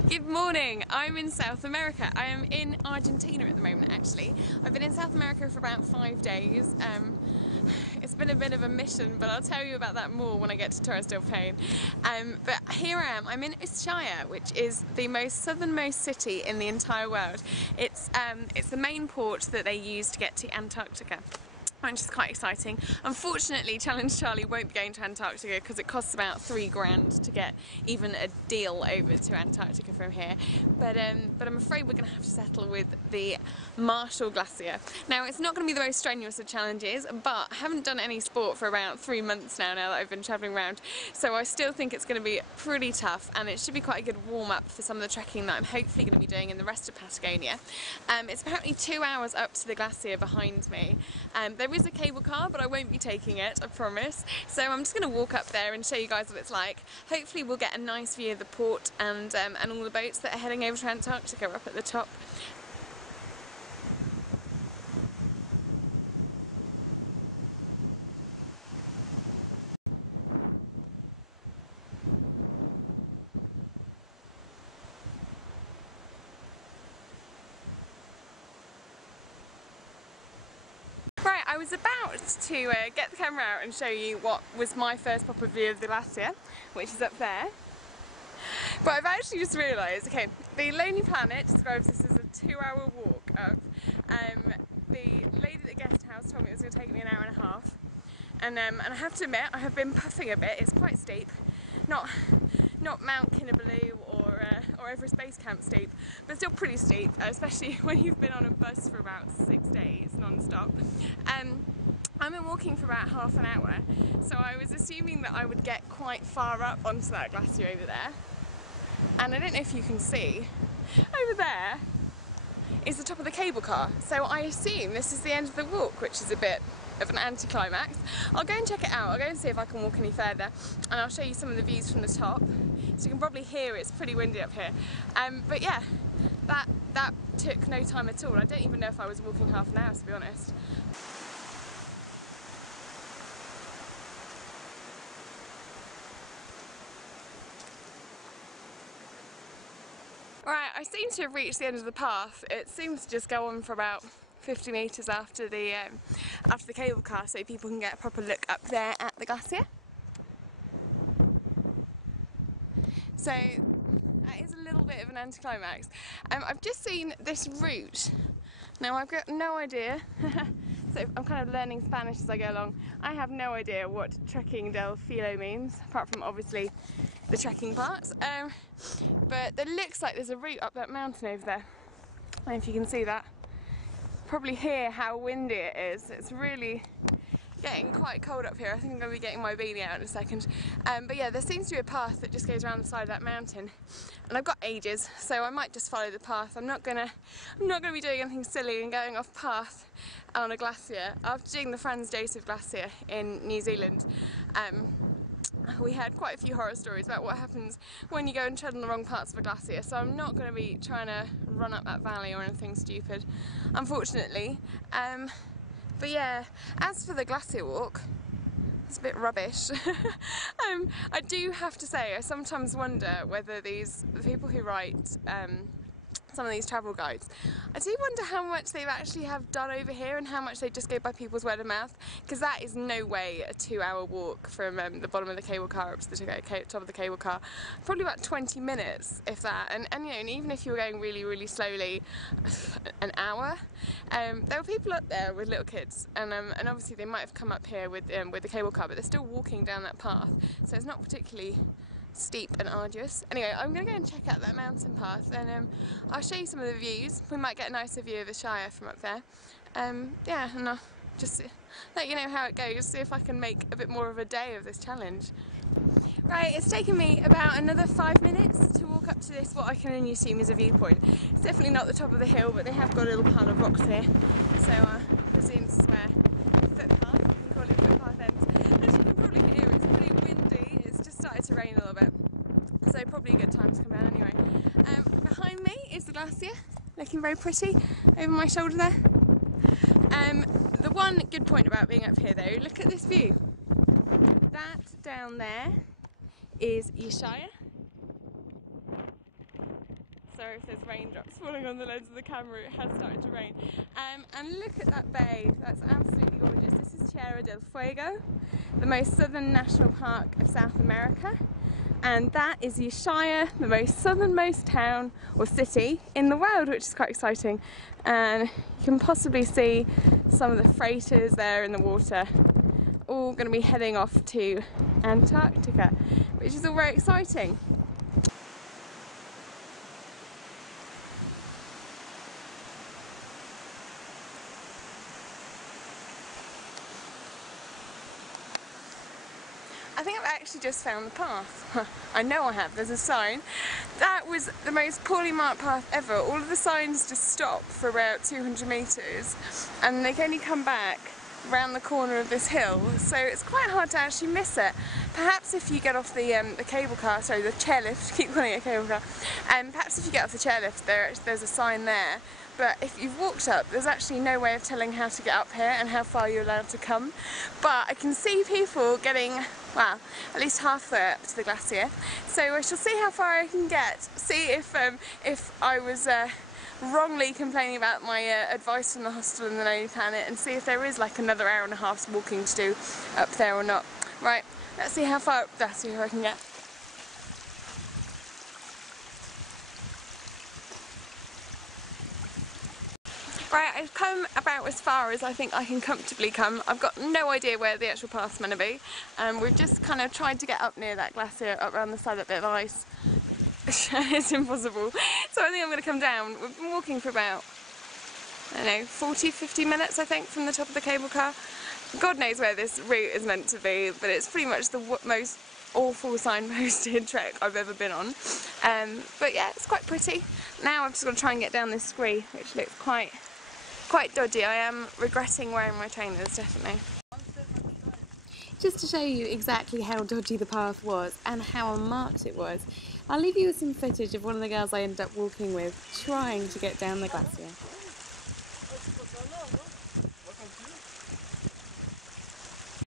Good morning. I'm in South America. I am in Argentina at the moment actually. I've been in South America for about 5 days. It's been a bit of a mission, but I'll tell you about that more when I get to Torres del Paine. But here I am. I'm in Ushuaia, which is the most southernmost city in the entire world. It's the main port that they use to get to Antarctica, which is quite exciting. Unfortunately, Challenge Charlie won't be going to Antarctica because it costs about £3 to get even a deal over to Antarctica from here. But I'm afraid we're going to have to settle with the Martial Glacier. Now, it's not going to be the most strenuous of challenges, but I haven't done any sport for about 3 months now that I've been travelling around. So I still think it's going to be pretty tough, and it should be quite a good warm-up for some of the trekking that I'm hopefully going to be doing in the rest of Patagonia. It's apparently 2 hours up to the glacier behind me. There is a cable car, but I won't be taking it, I promise. So I'm just going to walk up there and show you guys what it's like. Hopefully we'll get a nice view of the port and all the boats that are heading over to Antarctica up at the top. Right, I was about to get the camera out and show you what was my first proper view of the glacier, which is up there. But I've actually just realised, okay, the Lonely Planet describes this as a 2-hour walk up. The lady at the guest house told me it was going to take me an hour and a half. And I have to admit, I have been puffing a bit. It's quite steep. Not Mount Kinabalu or Everest Base Camp steep, but still pretty steep, especially when you've been on a bus for about 6 days non-stop. I've been walking for about half an hour, so I was assuming that I would get quite far up onto that glacier over there. And I don't know if you can see, over there is the top of the cable car, so I assume this is the end of the walk, which is a bit of an anticlimax. I'll go and check it out. I'll go and see if I can walk any further, and I'll show you some of the views from the top. So you can probably hear it's pretty windy up here. But yeah, that took no time at all. I don't even know if I was walking half an hour, to be honest. Right, I seem to have reached the end of the path. It seems to just go on for about 50 metres after the cable car, so people can get a proper look up there at the glacier. So that is a little bit of an anticlimax. I've just seen this route. Now I've got no idea, so I'm kind of learning Spanish as I go along. I have no idea what trekking del filo means, apart from obviously the trekking parts. But it looks like there's a route up that mountain over there. I don't know if you can see that. Probably hear how windy it is. It's really getting quite cold up here. I think I'm going to be getting my beanie out in a second. But yeah, there seems to be a path that just goes around the side of that mountain, and I've got ages, so I might just follow the path. I'm not gonna be doing anything silly and going off path on a glacier. After doing the Franz Josef Glacier in New Zealand, we had quite a few horror stories about what happens when you go and tread on the wrong parts of a glacier, so I'm not going to be trying to run up that valley or anything stupid, unfortunately. But yeah, as for the glacier walk, it's a bit rubbish. I do have to say, I sometimes wonder whether the people who write some of these travel guides, I do wonder how much they actually have done over here and how much they just go by people's word of mouth, because that is no way a 2-hour walk from the bottom of the cable car up to the top of the cable car. Probably about 20 minutes, if that, and you know, and even if you were going really, really slowly, an hour. There were people up there with little kids, and obviously they might have come up here with the cable car, but they're still walking down that path, so it's not particularly steep and arduous. Anyway, I'm going to go and check out that mountain path, and I'll show you some of the views. We might get a nicer view of the Shire from up there. Yeah, and I'll just let you know how it goes, see if I can make a bit more of a day of this challenge. Right, it's taken me about another 5 minutes to walk up to this, what I can only assume is a viewpoint. It's definitely not the top of the hill, but they have got a little pile of rocks here, so I presume this is where footpath, you can call it footpath ends. As you can probably hear, it's pretty windy. It's just started to rain a little bit, so probably a good time to come down anyway. Behind me is the glacier, looking very pretty over my shoulder there. The one good point about being up here though, look at this view. That down there is Ushuaia, Sorry if there's raindrops falling on the lens of the camera, it has started to rain. And look at that bay, that's absolutely gorgeous. This is Tierra del Fuego, the most southern national park of South America. And that is Ushuaia, the most southernmost town or city in the world, which is quite exciting. And you can possibly see some of the freighters there in the water, all going to be heading off to Antarctica, which is all very exciting. I think I've actually just found the path. I know I have, there's a sign. That was the most poorly marked path ever. All of the signs just stop for about 200 metres and they can only come back around the corner of this hill, so it's quite hard to actually miss it. Perhaps if you get off the cable car, sorry, the chairlift, keep calling it a cable car, perhaps if you get off the chairlift there's a sign there, but if you've walked up there's actually no way of telling how to get up here and how far you're allowed to come. But I can see people getting, well, at least halfway up to the glacier, so I shall see how far I can get, see if I was wrongly complaining about my advice from the hostel in the Lonely Planet, and see if there is like another hour and a half's walking to do up there or not. Right, let's see how far up that's here I can get. Right, I've come about as far as I think I can comfortably come. I've got no idea where the actual path's meant to be. We've just kind of tried to get up near that glacier, up around the side of that bit of ice. It's impossible. So I think I'm going to come down. We've been walking for about, I don't know, 40-50 minutes I think from the top of the cable car. God knows where this route is meant to be, but it's pretty much the most awful signposted trek I've ever been on. But yeah, it's quite pretty. Now I've just got to try and get down this scree, which looks quite dodgy. I am regretting wearing my trainers, definitely. Just to show you exactly how dodgy the path was and how unmarked it was, I'll leave you with some footage of one of the girls I ended up walking with trying to get down the glacier.